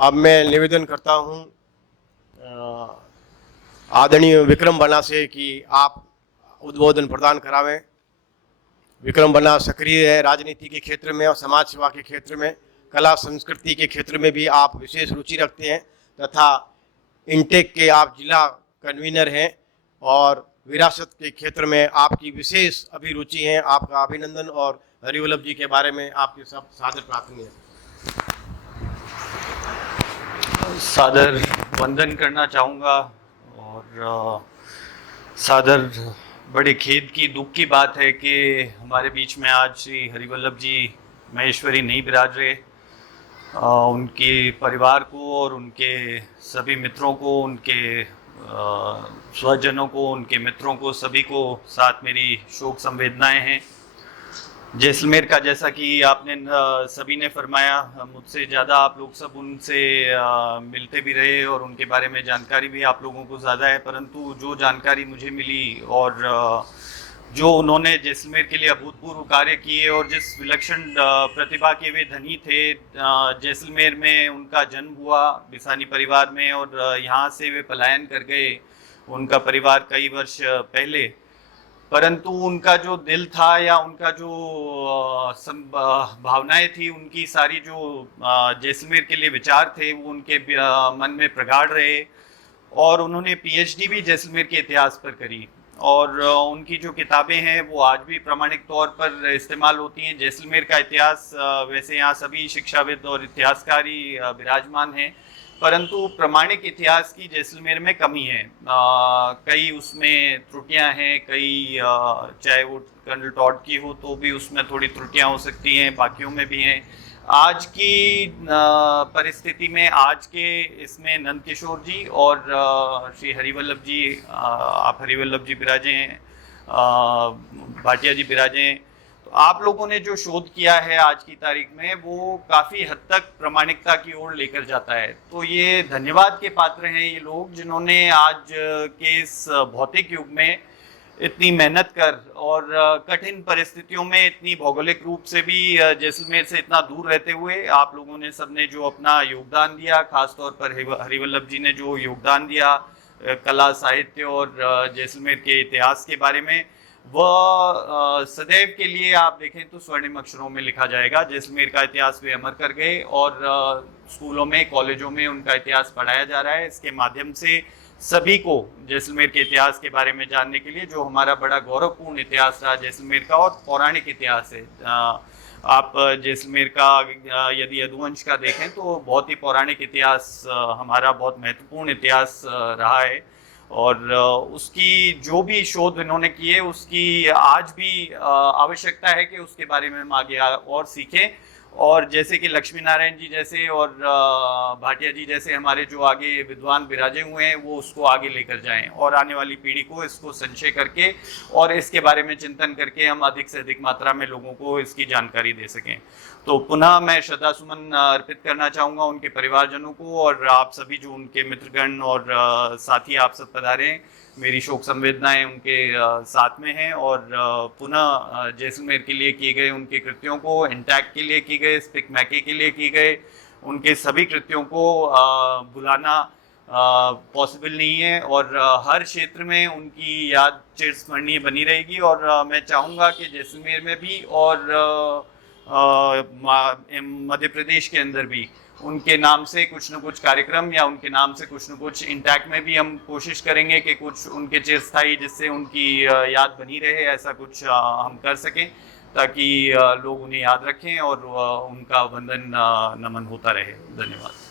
अब मैं निवेदन करता हूँ आदरणीय विक्रम बन्ना से कि आप उद्बोधन प्रदान करावें। विक्रम बन्ना सक्रिय है राजनीति के क्षेत्र में और समाज सेवा के क्षेत्र में, कला संस्कृति के क्षेत्र में भी आप विशेष रुचि रखते हैं तथा इंटेक के आप जिला कन्वीनर हैं और विरासत के क्षेत्र में आपकी विशेष अभिरुचि है। आपका अभिनंदन और हरिवल्लभ जी के बारे में आपके सब सादर प्रार्थना है। सादर वंदन करना चाहूँगा और सादर बड़े खेद की दुख की बात है कि हमारे बीच में आज श्री हरिवल्लभ जी महेश्वरी नहीं विराज रहे। उनके परिवार को और उनके सभी मित्रों को, उनके स्वजनों को, उनके मित्रों को, सभी को साथ मेरी शोक संवेदनाएं हैं। जैसलमेर का, जैसा कि आपने सभी ने फरमाया, मुझसे ज़्यादा आप लोग सब उनसे मिलते भी रहे और उनके बारे में जानकारी भी आप लोगों को ज़्यादा है, परंतु जो जानकारी मुझे मिली और जो उन्होंने जैसलमेर के लिए अभूतपूर्व कार्य किए और जिस विलक्षण प्रतिभा के वे धनी थे, जैसलमेर में उनका जन्म हुआ बिसानी परिवार में और यहाँ से वे पलायन कर गए उनका परिवार कई वर्ष पहले, परंतु उनका जो दिल था या उनका जो भावनाएं थी, उनकी सारी जो जैसलमेर के लिए विचार थे वो उनके मन में प्रगाढ़ रहे और उन्होंने पीएचडी भी जैसलमेर के इतिहास पर करी और उनकी जो किताबें हैं वो आज भी प्रामाणिक तौर पर इस्तेमाल होती हैं। जैसलमेर का इतिहास, वैसे यहाँ सभी शिक्षाविद और इतिहासकार ही विराजमान हैं, परंतु प्रामाणिक इतिहास की जैसलमेर में कमी है। कई उसमें त्रुटियां हैं, कई चाहे वो कर्नल टॉड की हो तो भी उसमें थोड़ी त्रुटियां हो सकती हैं, बाकियों में भी हैं। आज की परिस्थिति में, आज के इसमें नंद किशोर जी और श्री हरिवल्लभ जी, आप हरिवल्लभ जी विराजे हैं, भाटिया जी विराजे हैं, तो आप लोगों ने जो शोध किया है आज की तारीख में वो काफ़ी हद तक प्रामाणिकता की ओर लेकर जाता है। तो ये धन्यवाद के पात्र हैं ये लोग जिन्होंने आज के इस भौतिक युग में इतनी मेहनत कर और कठिन परिस्थितियों में, इतनी भौगोलिक रूप से भी जैसलमेर से इतना दूर रहते हुए आप लोगों ने सबने जो अपना योगदान दिया, खासतौर पर हरिवल्लभ जी ने जो योगदान दिया कला, साहित्य और जैसलमेर के इतिहास के बारे में, वह सदैव के लिए आप देखें तो स्वर्णिम अक्षरों में लिखा जाएगा। जैसलमेर का इतिहास वे अमर कर गए और स्कूलों में, कॉलेजों में उनका इतिहास पढ़ाया जा रहा है। इसके माध्यम से सभी को जैसलमेर के इतिहास के बारे में जानने के लिए, जो हमारा बड़ा गौरवपूर्ण इतिहास रहा जैसलमेर का और पौराणिक इतिहास है। आप जैसलमेर का यदि यदुवंश का देखें तो बहुत ही पौराणिक इतिहास, हमारा बहुत महत्वपूर्ण इतिहास रहा है और उसकी जो भी शोध इन्होंने किए उसकी आज भी आवश्यकता है कि उसके बारे में हम आगे और सीखें और जैसे कि लक्ष्मी नारायण जी जैसे और भाटिया जी जैसे हमारे जो आगे विद्वान विराजे हुए हैं वो उसको आगे लेकर जाएं और आने वाली पीढ़ी को इसको संचय करके और इसके बारे में चिंतन करके हम अधिक से अधिक मात्रा में लोगों को इसकी जानकारी दे सकें। तो पुनः मैं श्रद्धा सुमन अर्पित करना चाहूँगा उनके परिवारजनों को और आप सभी जो उनके मित्रगण और साथी आप सब पधारे हैं, मेरी शोक संवेदनाएं उनके साथ में हैं और पुनः जैसलमेर के लिए किए गए उनके कृत्यों को, इंटैक्ट के लिए किए गए, स्पिक मैके के लिए किए गए उनके सभी कृत्यों को भुलाना पॉसिबल नहीं है और हर क्षेत्र में उनकी याद चिरस्मरणीय बनी रहेगी। और मैं चाहूँगा कि जैसलमेर में भी और मध्य प्रदेश के अंदर भी उनके नाम से कुछ न कुछ कार्यक्रम या उनके नाम से कुछ न कुछ इंटैक्ट में भी हम कोशिश करेंगे कि कुछ उनके चिरस्थायी जिससे उनकी याद बनी रहे, ऐसा कुछ हम कर सकें ताकि लोग उन्हें याद रखें और उनका वंदन नमन होता रहे। धन्यवाद।